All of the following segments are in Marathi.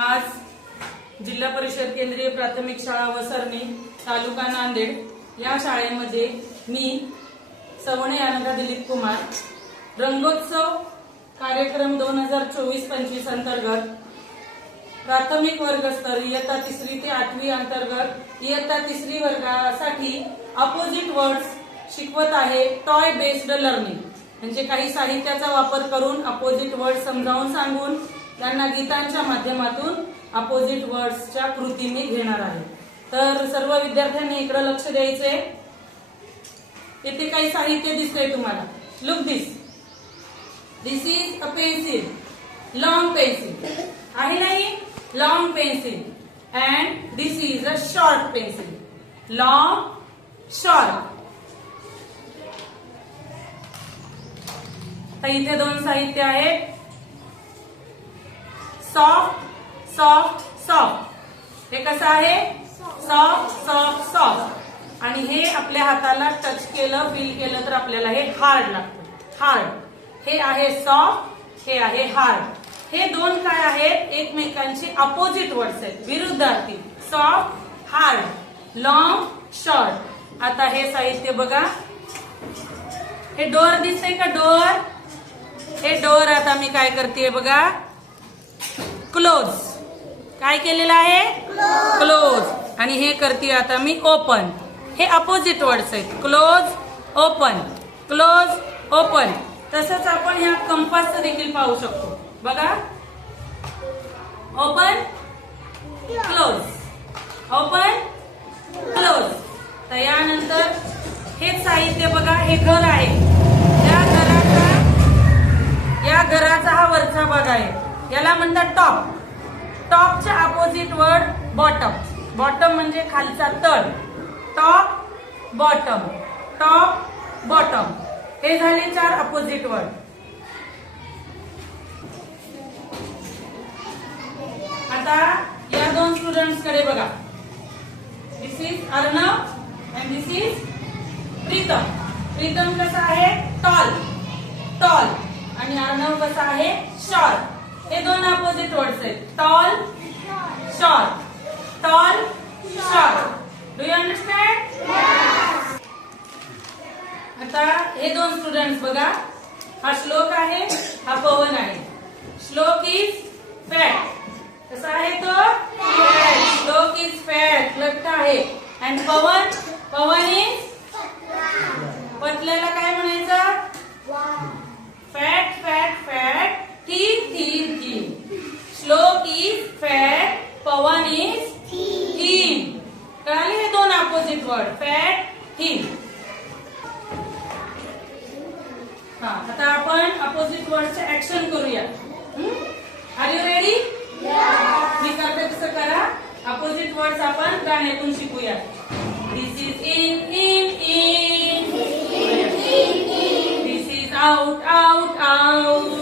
आज जिल्हा परिषद केंद्रीय प्राथमिक शाळा वसरणी तालुका नांदेड या शाळेमध्ये मी सवणे अनघा दिलीप कुमार रंगोत्सव कार्यक्रम 2024-25 अंतर्गत प्राथमिक वर्गस्तर इयत्ता 3री ते 8वी अंतर्गत इयत्ता 3री वर्गासाठी अपोजिट वर्ड्स शिकवत आहे. टॉय बेस्ड लर्निंग म्हणजे काही साहित्याचा वापर करून अपोजिट वर्ड समजावून सांगून त्यांना गीतांच्या माध्यमातून अपोजिट वर्ड्सच्या कृती मी घेणार आहे. तर सर्व विद्यार्थ्यांनी इकडे लक्ष द्यायचे. इथे काही साहित्य दिसतंय तुम्हाला. Look this. This is a pencil. Long pencil आहे नाही. Long pencil. And this is a short pencil. Long short. तर इथे दोन साहित्य आहेत. Soft soft soft. हे कसं आहे. Soft soft soft. आणि हे आपल्या हाताला टच केलं फील केलं तर आपल्याला हे हार्ड लागतं. हार्ड. हे आहे सॉफ्ट. हे आहे हार्ड. हे दोन काय आहेत एकमेकांचे अपोजिट वर्ड्स आहेत. विरुद्धार्थी. Soft hard. Long short. आता हे साहित्य बघा. हे डोअर दिसतंय का. डोअर. हे डोअर आता मी काय करते बघा. क्लोज. काय केलेलं आहे. क्लोज. आणि हे करते आता मी ओपन. हे अपोजिट वर्ड्स आहेत. Close open. Close open. तसंच आपण ह्या कंपासचं देखील पाहू शकतो. बघा. Open close. Open close. तर यानंतर हे साहित्य बघा. हे घर आहे. या घराचा हा वरचा भाग आहे. याला म्हणतात टॉप. टॉपच्या अपोजिट वर्ड बॉटम. बॉटम म्हणजे खालचा तळ. Top bottom. Top bottom. हे झाले 4 अपोजिट वर्ड. आता या दोन स्टुडंट्स कडे बघा. This is Arnav and this is Pritam. Pritam कसा आहे. टॉल. टॉल. आणि अर्णव कसा आहे. शॉर्ट. हे दोन अपोजिट वर्ड्स आहेत. Tall short. Tall short. Do you understand. आता हे दोन स्टुडंट्स बघा. हा श्लोक आहे. हा पवन आहे. श्लोक इज फॅट. कसा आहे तो. फॅट. श्लोक इज फॅट. लठ्ठ आहे. And Pawan. पवन इज पतल्याला काय म्हणायचं. Fat fat fat. Thin thin thin. Shlok is fat. Pawan is thin. कळाले हे दोन अपोजिट वर्ड. Fat thin. हा. आता आपण अपोजिट वर्डचे ऍक्शन करूया. Are you ready. मी करते तसं करा. अपोजिट वर्ड्स आपण गाण्यातून शिकूया. This is in in in. This is out out out.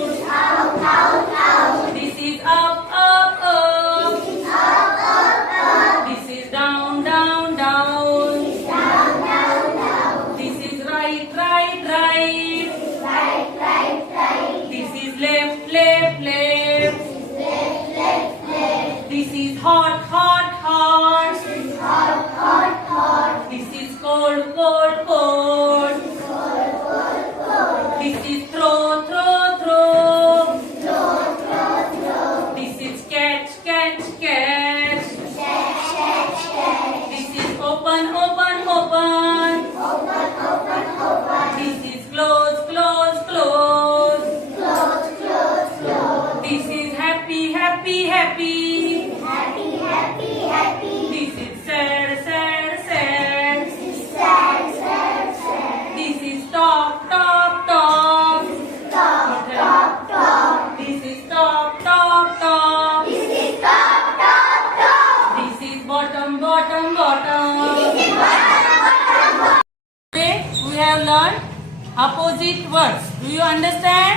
This is up up up. This is down down down. This is right right right. This is left left left. This is hot hot hot. This is cold cold cold. This is throw throw throw. This is catch catch catch. This is open open open. This is close close close. This is happy happy happy. This is sad sad sad. This is top top top. This is top top top. This is bottom bottom bottom. Today we have learned opposite words. Do you understand?